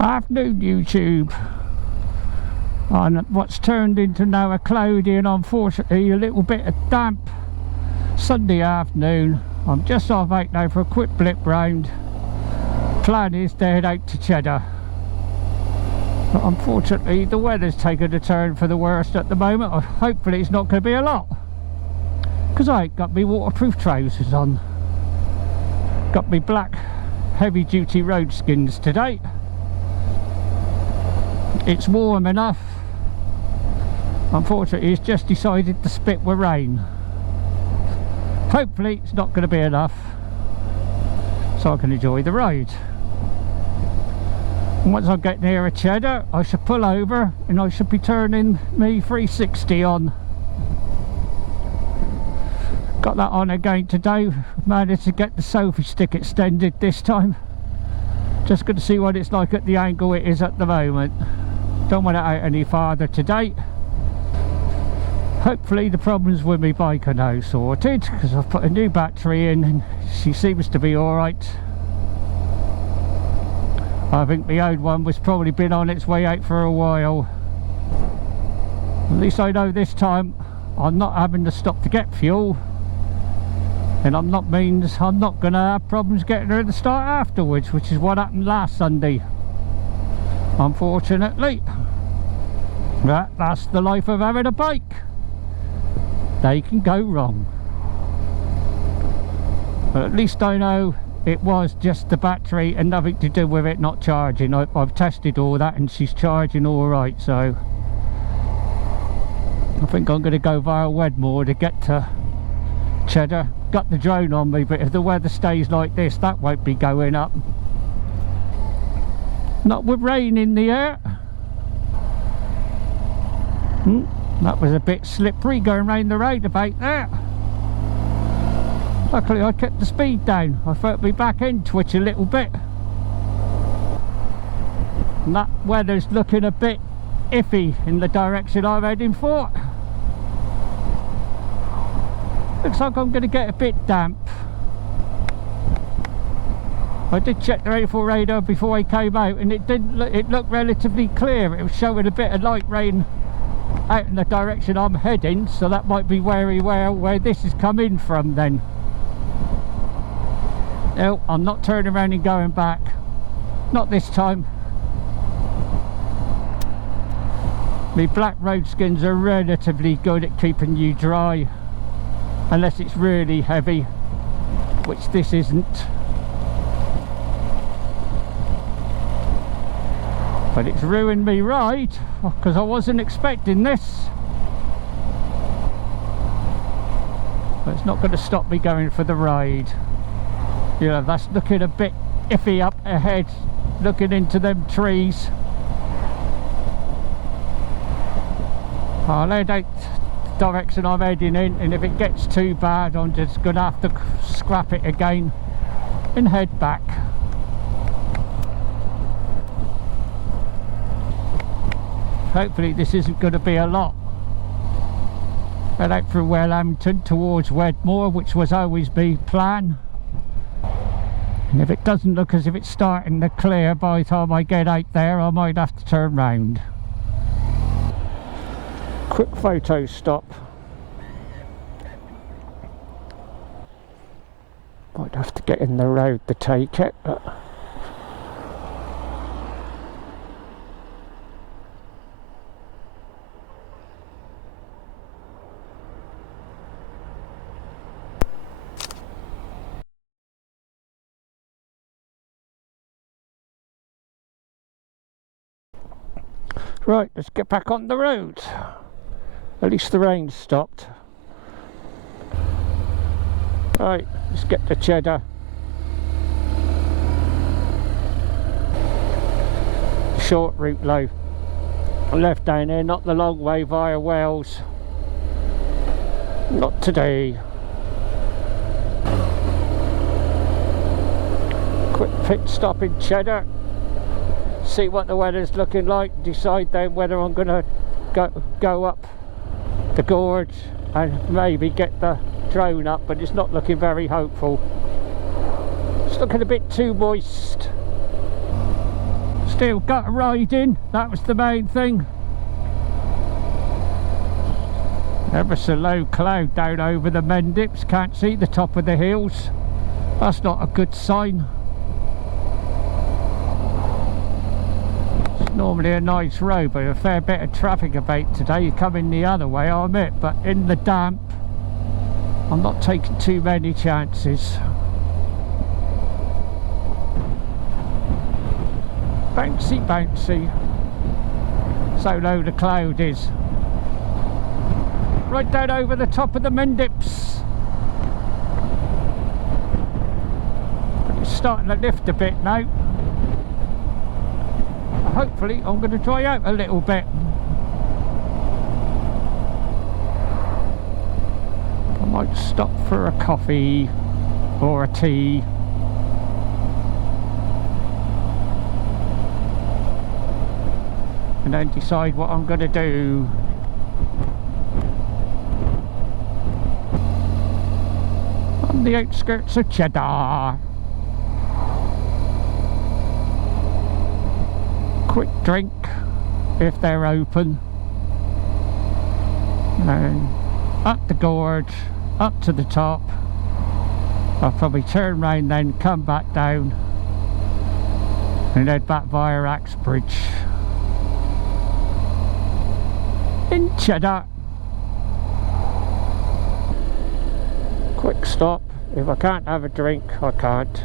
Afternoon, YouTube. On what's turned into now a cloudy and unfortunately a little bit of damp Sunday afternoon. I'm just off out now for a quick blip round. Plan is to head out to Cheddar, but unfortunately the weather's taken a turn for the worst at the moment. Hopefully it's not going to be a lot, because I ain't got me waterproof trousers on. Got me black heavy duty road skins today. It's warm enough. Unfortunately it's just decided to spit with rain. Hopefully it's not going to be enough so I can enjoy the ride. And once I get near Cheddar I should pull over and I should be turning me 360 on. Got that on again today. Managed to get the selfie stick extended this time. Just going to see what it's like at the angle it is at the moment. Don't want it out any farther today. Hopefully the problems with my bike are now sorted, because I've put a new battery in and she seems to be alright. I think the old one was probably been on its way out for a while. At least I know this time I'm not having to stop to get fuel, and I'm not going to have problems getting her to start afterwards, which is what happened last Sunday, unfortunately. That's the life of having a bike. They can go wrong. But at least I know it was just the battery and nothing to do with it not charging. I've tested all that and she's charging all right, so I think I'm going to go via Wedmore to get to Cheddar. Got the drone on me, but if the weather stays like this that won't be going up. Not with rain in the air. That was a bit slippery going round the roundabout there. Luckily I kept the speed down. I felt my back end twitch a little bit. And that weather's looking a bit iffy in the direction I'm heading for. Looks like I'm going to get a bit damp. I did check the rainfall radar before I came out and it looked relatively clear. It was showing a bit of light rain out in the direction I'm heading, so that might be very well where this is coming from then. No, I'm not turning around and going back. Not this time. My black road skins are relatively good at keeping you dry, unless it's really heavy, which this isn't. But it's ruined me ride, because I wasn't expecting this. But it's not going to stop me going for the ride. You know, that's looking a bit iffy up ahead, looking into them trees. I'll head out the direction I'm heading in, and if it gets too bad I'm just going to have to scrap it again and head back. Hopefully this isn't going to be a lot. Head out from Wellhampton towards Wedmore, which was always my plan. And if it doesn't look as if it's starting to clear by the time I get out there, I might have to turn round. Quick photo stop. Might have to get in the road to take it, but right, let's get back on the road. At least the rain stopped. Right, let's get to Cheddar. Short route low. Left down there, not the long way via Wales. Not today. Quick pit stop in Cheddar. See what the weather's looking like. Decide then whether I'm going to go up the gorge and maybe get the drone up, but it's not looking very hopeful. It's looking a bit too moist. Still got riding, that was the main thing. Ever so low cloud down over the Mendips, can't see the top of the hills. That's not a good sign. It's normally a nice road, but a fair bit of traffic about today. You're coming the other way, I admit, but in the damp, I'm not taking too many chances. Bouncy, bouncy. So low the cloud is. Right down over the top of the Mendips. But it's starting to lift a bit now. Hopefully I'm going to dry out a little bit. I might stop for a coffee or a tea. And then decide what I'm going to do. On the outskirts of Cheddar. Quick drink if they're open. And up the gorge, up to the top. I'll probably turn round then, come back down and head back via Axbridge. In Cheddar. Quick stop. If I can't have a drink, I can't.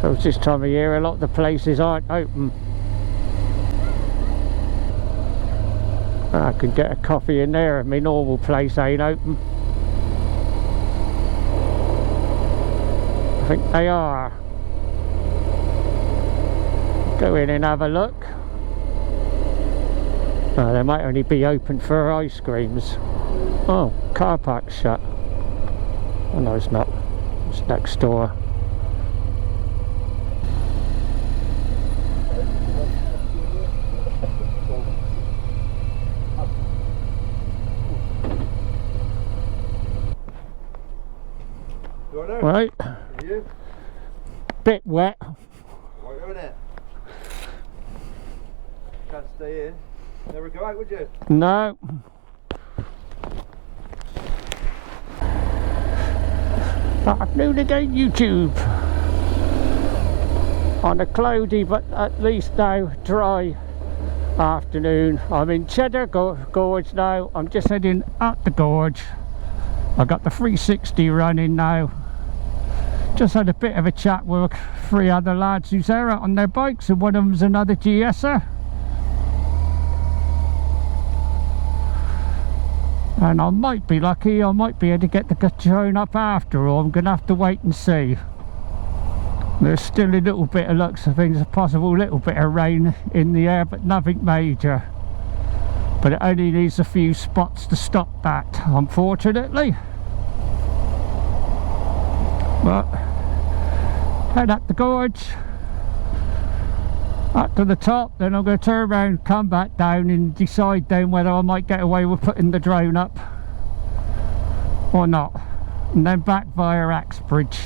So it's this time of year, a lot of the places aren't open. I could get a coffee in there if my normal place ain't open. I think they are. Go in and have a look. Oh, they might only be open for ice creams. Oh, car park shut. Oh no, it's not. It's next door. Right. You? Bit wet. Right, isn't it? Can't stay in. Never go out, would you? No. Afternoon again, YouTube. On a cloudy but at least now dry afternoon. I'm in Cheddar Gorge now. I'm just heading up the gorge. I've got the 360 running now. Just had a bit of a chat with 3 other lads who's there out on their bikes, and one of them's another GSer. And I might be lucky, I might be able to get the drone up after all. I'm going to have to wait and see. There's still a little bit of luck, so things are possible, little bit of rain in the air, but nothing major. But it only needs a few spots to stop that, unfortunately. But head up the gorge, up to the top, then I'm going to turn around, come back down and decide then whether I might get away with putting the drone up or not, and then back via Axbridge.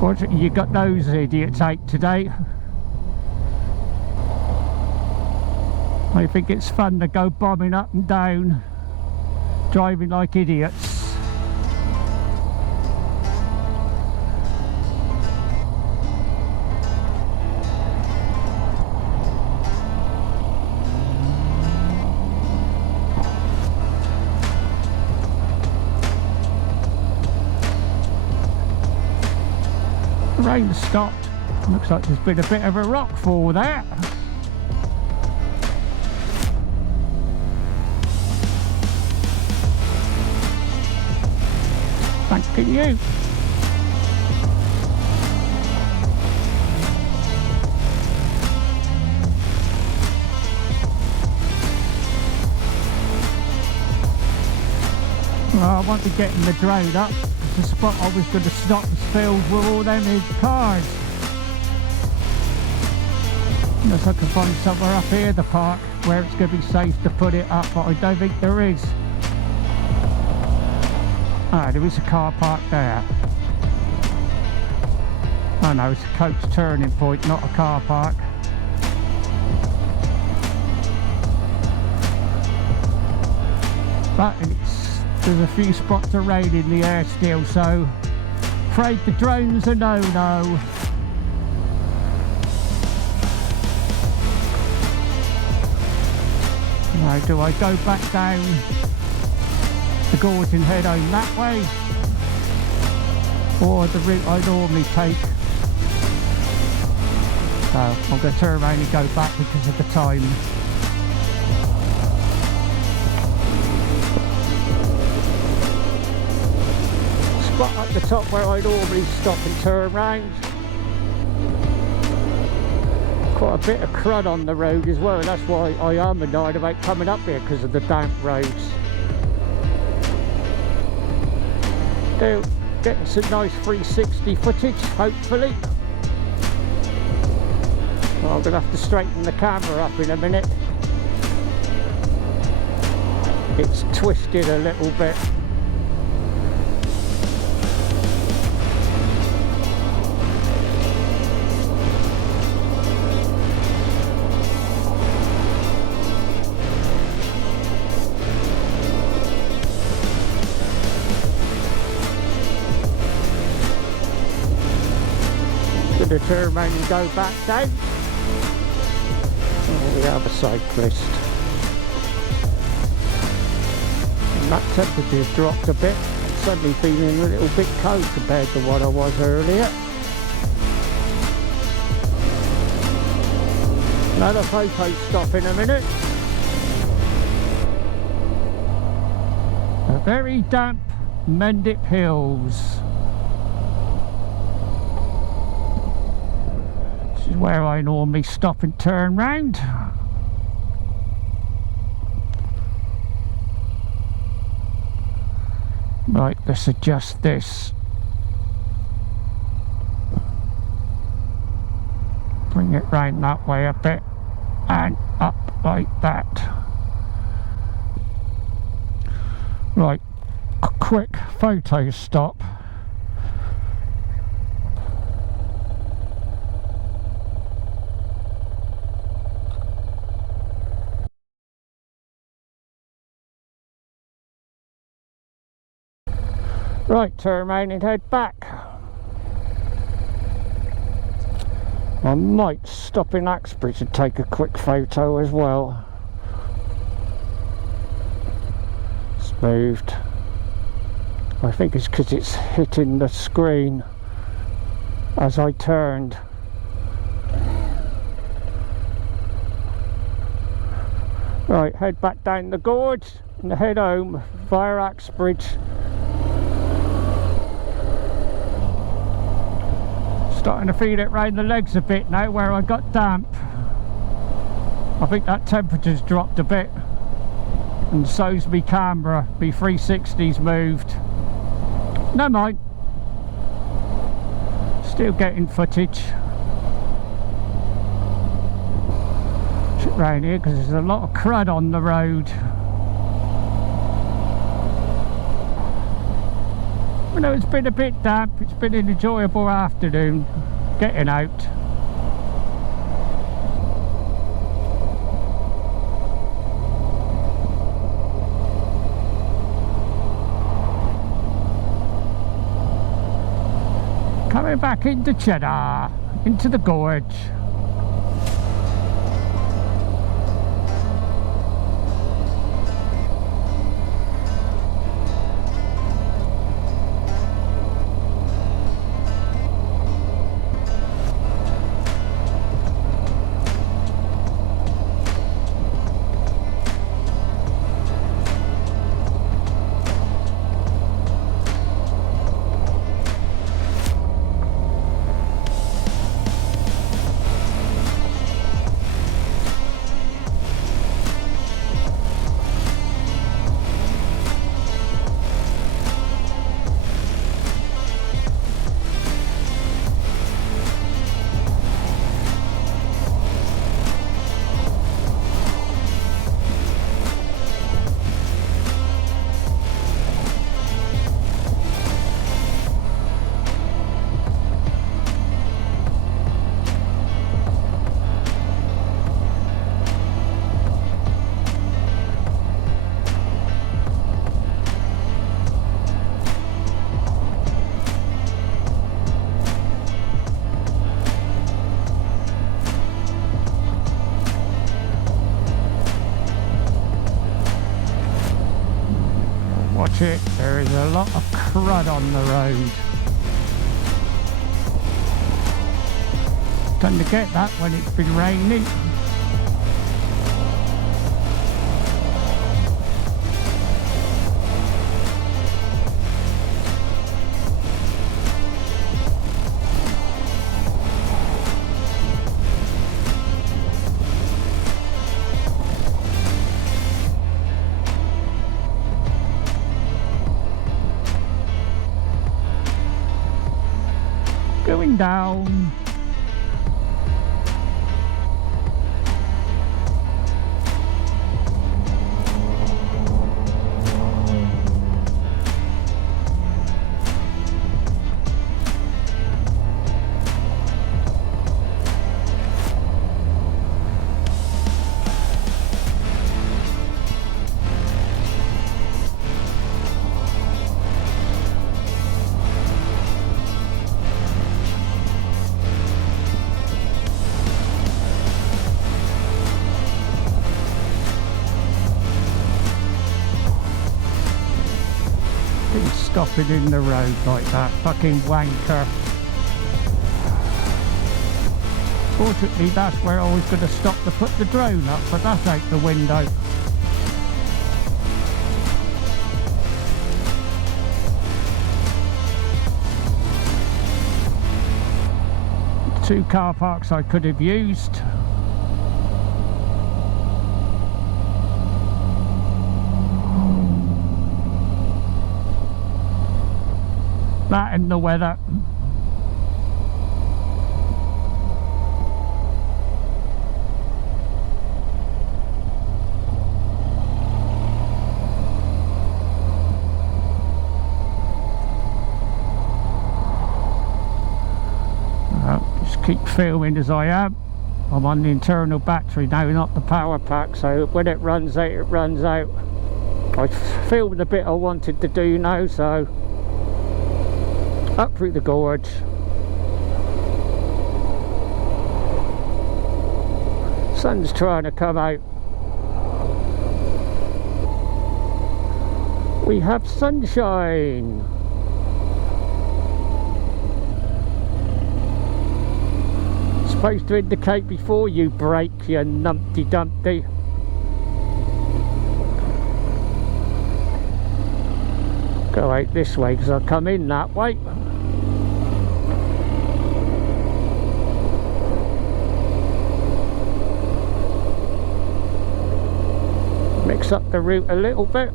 Fortunately you got those idiots out today. I think it's fun to go bombing up and down, driving like idiots. Rain stopped. Looks like there's been a bit of a rockfall there. Thank you. Well, I won't be getting the drone up. The spot I was going to stop was filled with all them cars. Unless I can find somewhere up here, the park, where it's going to be safe to put it up, but I don't think there is. Ah, there is a car park there. Oh no, it's a coach turning point, not a car park. But there's a few spots of rain in the air still, so afraid the drone's a no-no. Now, do I go back down the gorge and head home that way, or the route I normally take? So I'm going to turn around and go back because of the time. Spot at the top where I normally stop and turn round. Quite a bit of crud on the road as well, that's why I am annoyed about coming up here, because of the damp roads. Still getting some nice 360 footage, hopefully. Well, I'm going to have to straighten the camera up in a minute. It's twisted a little bit. Going to turn around and go back down. Oh, we have a cyclist. And that temperature's dropped a bit. I'm suddenly feeling a little bit cold compared to what I was earlier. Another photo stop in a minute. A very damp Mendip Hills. This is where I normally stop and turn round. Right, let's adjust this. Bring it round that way a bit and up like that. Right, a quick photo stop. Right, turn around and head back. I might stop in Axbridge and take a quick photo as well. It's moved. I think it's because it's hitting the screen as I turned. Right, head back down the gorge and head home via Axbridge. Starting to feel it round the legs a bit now where I got damp. I think that temperature's dropped a bit, and so's me camera. Me 360's moved. Never mind. Still getting footage. Sit round here because there's a lot of crud on the road. You know, it's been a bit damp. It's been an enjoyable afternoon getting out. Coming back into Cheddar, into the gorge. watch it, there is a lot of crud on the road. Tend to get that when it's been raining. Going down. Stopping in the road like that, fucking wanker. Fortunately that's where I was going to stop to put the drone up, but that's out the window. Two car parks I could have used. That and the weather. Just keep filming as I am. I'm on the internal battery now, not the power pack, so when it runs out, it runs out. I filmed the bit I wanted to do now, so up through the gorge. Sun's trying to come out. We have sunshine. Supposed to indicate before you brake, you numpty dumpty. Go out this way because I'll come in that way. Mix up the route a little bit.